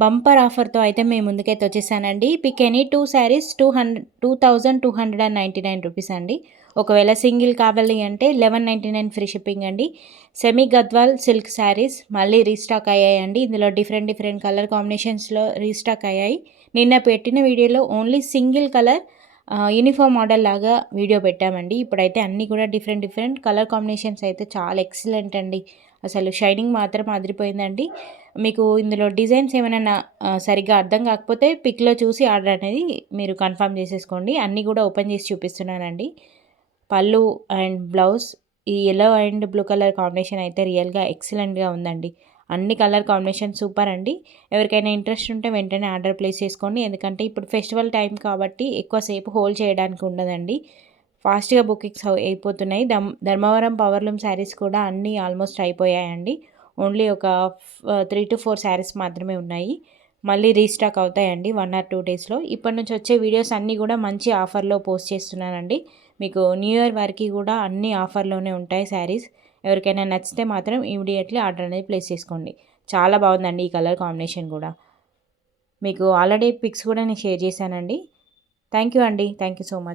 Bumper ఆఫర్తో అయితే మేము ముందుకైతే వచ్చేసానండి. పిక్ ఎనీ 2 శారీస్ 2299 రూపీస్ అండి. ఒకవేళ సింగిల్ కావాలి అంటే 1199 ఫ్రీ షిప్పింగ్ అండి. సెమీ గద్వాల్ సిల్క్ శారీస్ మళ్ళీ రీస్టాక్ అయ్యాయండి. ఇందులో డిఫరెంట్ డిఫరెంట్ కలర్ కాంబినేషన్స్లో రీస్టాక్ అయ్యాయి. నిన్న పెట్టిన వీడియోలో only single colour uniform model లాగా వీడియో పెట్టామండి. ఇప్పుడైతే అన్నీ కూడా డిఫరెంట్ డిఫరెంట్ కలర్ కాంబినేషన్స్ అయితే చాలా ఎక్సలెంట్ అండి. అసలు షైనింగ్ మాత్రం అదిరిపోయిందండి. మీకు ఇందులో డిజైన్స్ ఏమైనా సరిగ్గా అర్థం కాకపోతే పిక్లో చూసి ఆర్డర్ అనేది మీరు కన్ఫర్మ్ చేసేసుకోండి. అన్నీ కూడా ఓపెన్ చేసి చూపిస్తున్నానండి. పళ్ళు అండ్ బ్లౌజ్ ఈ yellow and blue colour combination అయితే రియల్గా ఎక్సలెంట్గా ఉందండి. అన్ని కలర్ కాంబినేషన్ సూపర్ అండి. ఎవరికైనా ఇంట్రెస్ట్ ఉంటే వెంటనే ఆర్డర్ ప్లేస్ చేసుకోండి. ఎందుకంటే ఇప్పుడు ఫెస్టివల్ టైం కాబట్టి ఎక్కువసేపు హోల్డ్ చేయడానికి ఉండదండి. ఫాస్ట్గా బుకింగ్స్ అయిపోతున్నాయి. ధర్మవరం పవర్లూమ్ శారీస్ కూడా అన్నీ ఆల్మోస్ట్ అయిపోయాయండి. ఓన్లీ ఒక 3 to 4 శారీస్ మాత్రమే ఉన్నాయి. మళ్ళీ రీస్టాక్ అవుతాయండి 1 or 2 డేస్లో. ఇప్పటి నుంచి వచ్చే వీడియోస్ అన్నీ కూడా మంచి ఆఫర్లో పోస్ట్ చేస్తున్నానండి. మీకు న్యూ ఇయర్ వరకు కూడా అన్ని ఆఫర్లోనే ఉంటాయి శారీస్. ఎవరికైనా నచ్చితే మాత్రం ఇమీడియట్లీ ఆర్డర్ అనేది ప్లేస్ చేసుకోండి. చాలా బాగుందండి ఈ కలర్ కాంబినేషన్ కూడా. మీకు ఆల్రెడీ పిక్స్ కూడా నేను షేర్ చేశానండి. థ్యాంక్ యూ అండి. Thank you so much.